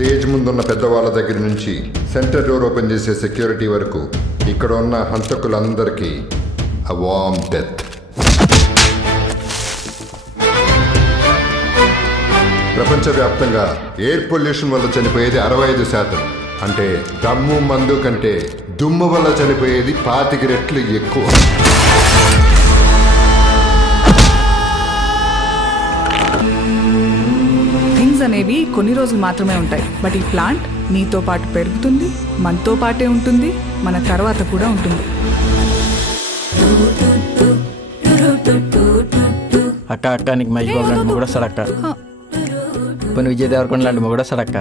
Stage ముందున్న పెద్దవాళ్ళ దగ్గర నుంచి సెంటర్ డోర్ ఓపెన్ చేసే సెక్యూరిటీ వరకు ఇక్కడ ఉన్న హంతకులందరికీ అ వార్మ్ డెత్. ప్రపంచవ్యాప్తంగా ఎయిర్ పొల్యూషన్ వల్ల చనిపోయేది 65%. అంటే దమ్ము మందు కంటే దుమ్ము వల్ల చనిపోయేది 25 రెట్లు ఎక్కువ. థింగ్స్ అనేవి కొన్ని రోజులు మాత్రమే ఉంటాయి. బట్ ఈ ప్లాంట్ నీతో పాటు పెరుగుతుంది, మనతో పాటే ఉంటుంది, మన తర్వాత కూడా ఉంటుంది. అక్క అక్క నీకు మహేష్ బాబు లాంటి మొగుడు వస్తాడు అక్క. ఇప్పుడు విజయ్ దేవరకొండ లాంటి మొగుడు వస్తాడు అక్క.